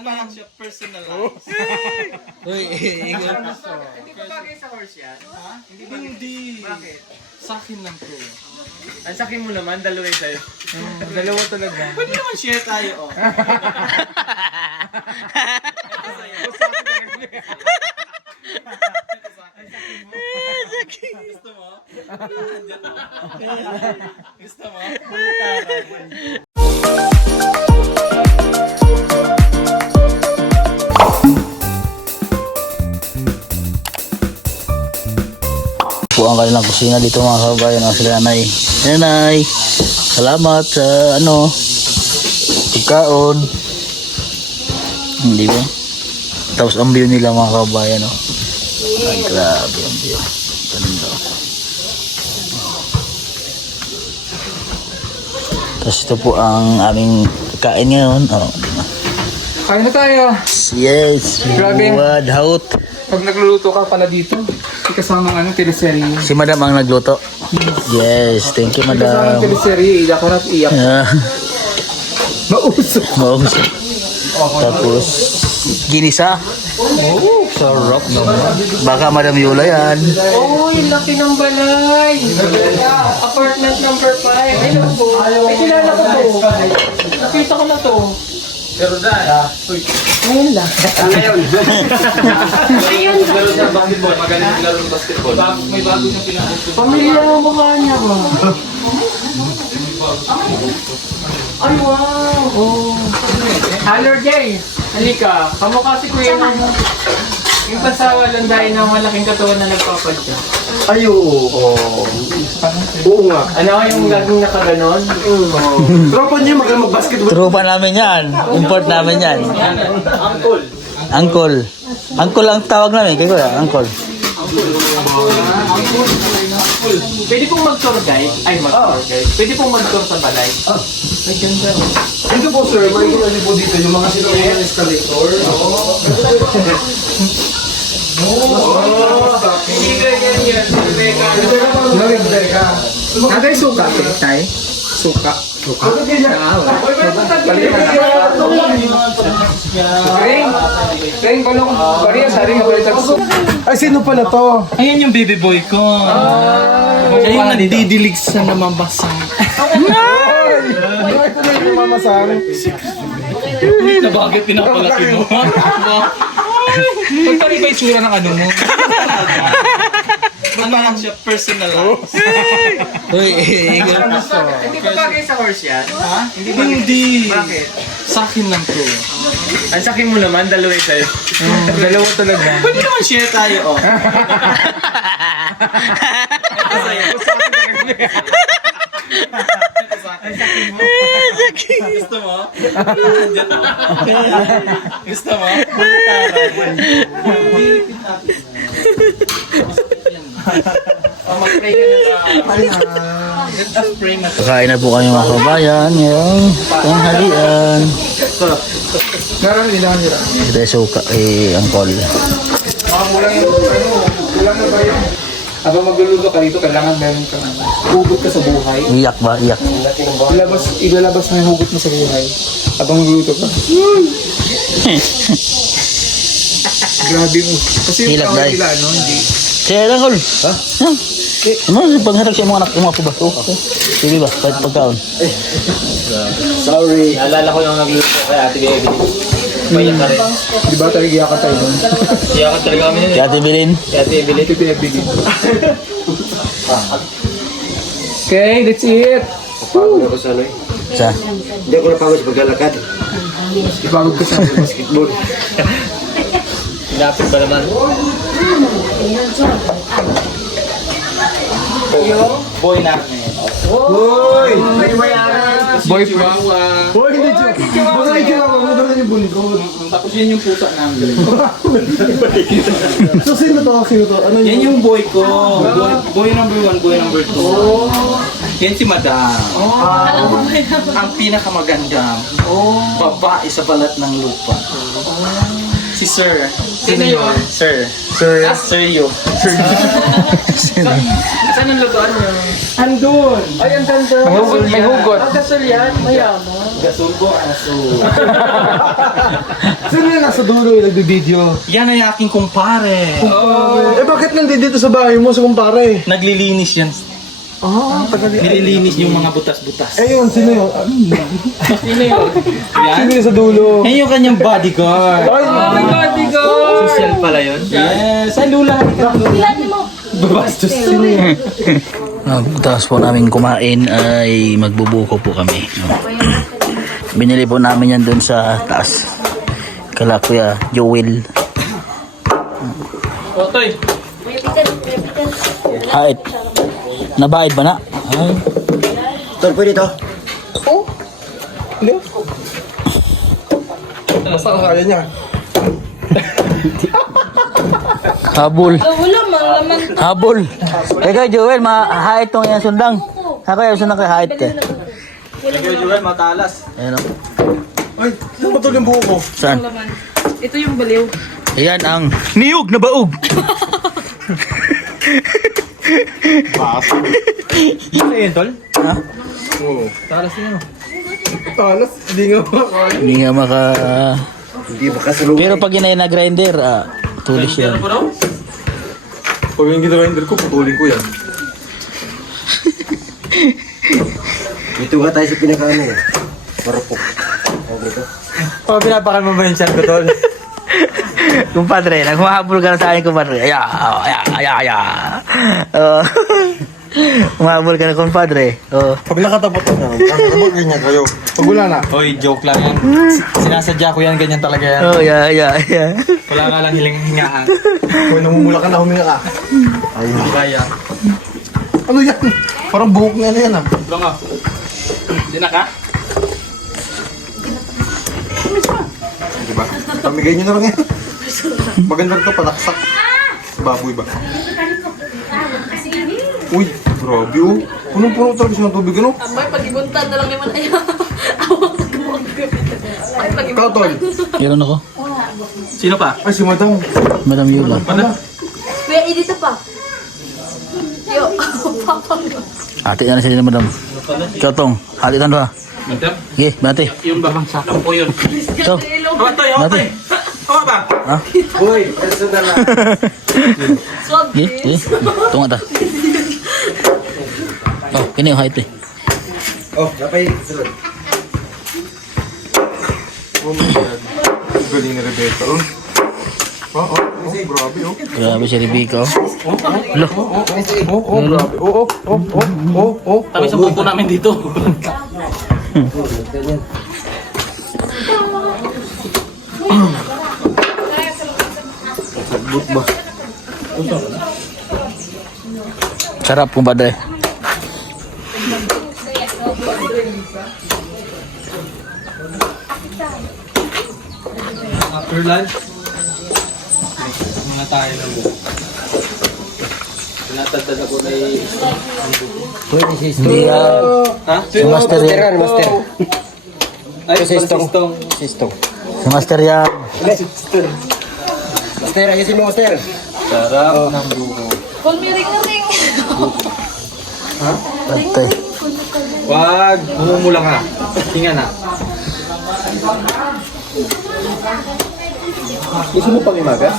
Parang siya personalized. Uy, Hindi ba bagay sa horse yan? Ha? Hindi. Bakit? Sa akin lang to. Ang sakin mo naman, dalawa yung sa'yo. Dalawa talaga. Pwede naman share tayo, oh. Gusto mo? Gusto mo? Po ang kanilang kusina dito mga kabayan. Ang sila nanay. Nanay, salamat sa pagkaon. Hindi ba? Tapos ang view nila mga kabayan. Ay, grabe ang view. Ganda. Tapos ito po ang aming kain ngayon. Diba? Kain na tayo. Yes. Grabe. Buwad, haut. Pag nagluluto ka pala dito, ikasamang teleserye. Si madam ang nagluto. Yes, thank you Ikasamang madam. teleserye, iyak ko na at iyak. Mausok. Mausap. Tapos, ginisa. Oh, sarap naman. Baka Madam Yola yan. Oh, yung laki ng balay. Apartment number 5. Hello po. Ay, kilala ko to. Nakita ko na to. Pero dahil, Ngayon lang. laro sa basketball, magaling laro ng basketball. May bago siyang pinag-uso. Pamilya ang mukha niya ba? Ay, wow. Oh. Hello, Jay. Halika. Kamukha si Kuya ng yung pasawa lang dahil ng malaking katawan na nagpapadya. Ay, oo. Oo nga. Ano yung laging nakaganon? Tropa niyo mag-basketball. Trupa namin yan. Import namin yan. Uncle. Uncle. Uncle ang tawag namin. Kaya kuya, uncle. Pwede pong mag-tour guide. Ay, mag-tour guide. Pwede pong mag-tour sa balay. Ay, ganda. Dito po, sir. May ano po dito. Yung mga sinukuyan escalator. Hindi ganyan yan. Rebecca. Natay suka, tay. Suka. Suka? Kaya balong bariya, sari nga balitan ko. Ay, sino pala to? Ayan yung baby boy ko. Siya yung nandidilig sa namabasang. Ito na yung mamasang. Na bakit pinapalaki mo? Pagka iba itsura ng ano mo. Parang siya personalized. Uy, Hindi ba bagay sa horse yan? Ha? Hindi. Bakit? Sa akin lang to. Ang sakin mo naman, dalawa yung sa'yo. Dalawa talaga. Pwede naman share tayo, oh. Gusto mo? Gusto mo? Mag-pray ka na Spray na to. kakain na po kami mga kabayan. Ngayong tanghalian. Meron nila nila. Ito yung suka kay uncle. Kulang yung kulang na ba yung habang magluluto ka dito, kailangan meron kang hugot ka sa buhay. Iyak ba? Iyak. Ilalabas mo yung hugot mo sa buhay habang magluluto ka. Grabe mo. Kasi yung Hilak, kaway day. nila, ano, hindi. Kaya lang, uncle. Ha? Ano? Pagharap siya mga anak, yung mga puba. Sige ba? Kahit pagkaon. Sorry. Naalala ko yung nagluluto kay Ate Baby. Paiyak ka rin. Di ba talaga iyakan tayo doon? Iyakan talaga kami nun Kaya Ate Bilin. Kay Ate Baby. Ito pinagbigay. Okay, that's it. Napagod ako sa ano eh. Sa? Hindi ako napagod sa paglalakad. Ipagod ka sa Basketball. Lapit ba naman? Boy namin. Hoy! boy chihuahua. Hoy, hindi siya. Baka ikiwa mo na yung bulikod. Tapos yun yung pusa namin. So, sino to? Sino to? Ano Yan yun? yung boy ko. Boy number 1, boy number 2. Yan si Madam. Ang pinakamaganda. Babae sa balat ng lupa. Si Sir. Sino yun? Sir. Sir. Sir you. Saan ang lutuan niyo? Andun. Ay, ang ganda. May hugot. Ang kasal yan, mayaman. Gasulbo, aso. Sino yung nasa dulo yung nagbibideo? Yan ay aking kumpare. Eh bakit nandito sa bahay mo sa kumpare? Naglilinis yan. Tagali. Nililinis yung mga butas-butas. Eh yun, sino yun? Sino yun? Sino yung sa dulo? Yan yung kanyang bodyguard. Ay, Bodyguard! Social pala yun? Yes. Ay, Lula. Babastos sino yun? Tapos po namin kumain ay magbubuko po kami. Binili po namin yan dun sa taas. Kala Kuya Joel. Otoy! Hait. Nabayad ba na? Ay. Tol, pwede to? Oo. Basta kaya niya. Habol. Wala man laman. Habol. Ikaw Joel, mahait tong yan sundang. Ako yung sundang kay hait eh. Ikaw, Joel, matalas. Ayan o. Ay, saan ba tol yung buho ko? Saan? Ito yung baliw. Ayan ang niyog na baog. Ano yun, Tol? Ha? Oo. Talas yun. Talas, hindi nga makakain. Hindi nga maka... Hindi makasulong. Pero pag inay na grinder, tulis yan. Ano po daw? Pag yung ginawinder ko, putulin ko yan. Dito nga tayo sa pinakaano eh. Marupok. Pinapakan mo ba yung chan ko, Tol? Kumpadre, nagmahabol ka na sa akin, kumpadre. Aya. Umahabol ka na, kumpadre. Pag nakatapot na, ano ganyan kayo? Pag wala na. Hoy, joke lang yan. Sinasadya ko yan, ganyan talaga yan. Yeah. Wala nga lang hiling-hingaan. Kung namumula ka na, huminga ka. Hindi kaya. Ano yan? Parang buhok nga na yan ah. Bang ah. Hindi na ka? Diba? Pamigay nyo na lang yan. Maganda ito, panaksak. Baboy ba? Uy, grabe oh. Punong-puno talaga siya ng tubig, ano? Ambay, pag-ibuntan na lang naman ayaw. Awang gumagapit. Ay, pag-ibuntan. Katol. Meron ako. Sino pa? Ay, si Madam. Madam Yula. Ano? Kuya, dito pa. Yo, papa. Hati na siya madam. Ikaw tong, hati tan ba? Madam? Sige, bati. Yung babang sakang po yun. Ito. Hawa, Toy! Hawa, Toy! Hawa ba? Ha? Uy, personal na. Swag, Sige. Tunga ta. Oh, kini yung height eh. Oh, napay. Sunod. Oh my God. Galing ni Rebecca. Oh, grabe oh. Grabe si Rebecca. Lo. Grabe. Oh. Tabi sa buko namin dito. Sagbot ba? Sarap kumpadre. After lunch, mga tayo ng buko. Tinatagdad ako na Hindi Ha? si master yan. Ay, sistong. Si master yan. Master, ayusin mo, Master. Sarap ng buko. Call me ring. Patay. Wag, humumula ka. Hinga na. Gusto mo pang imagas?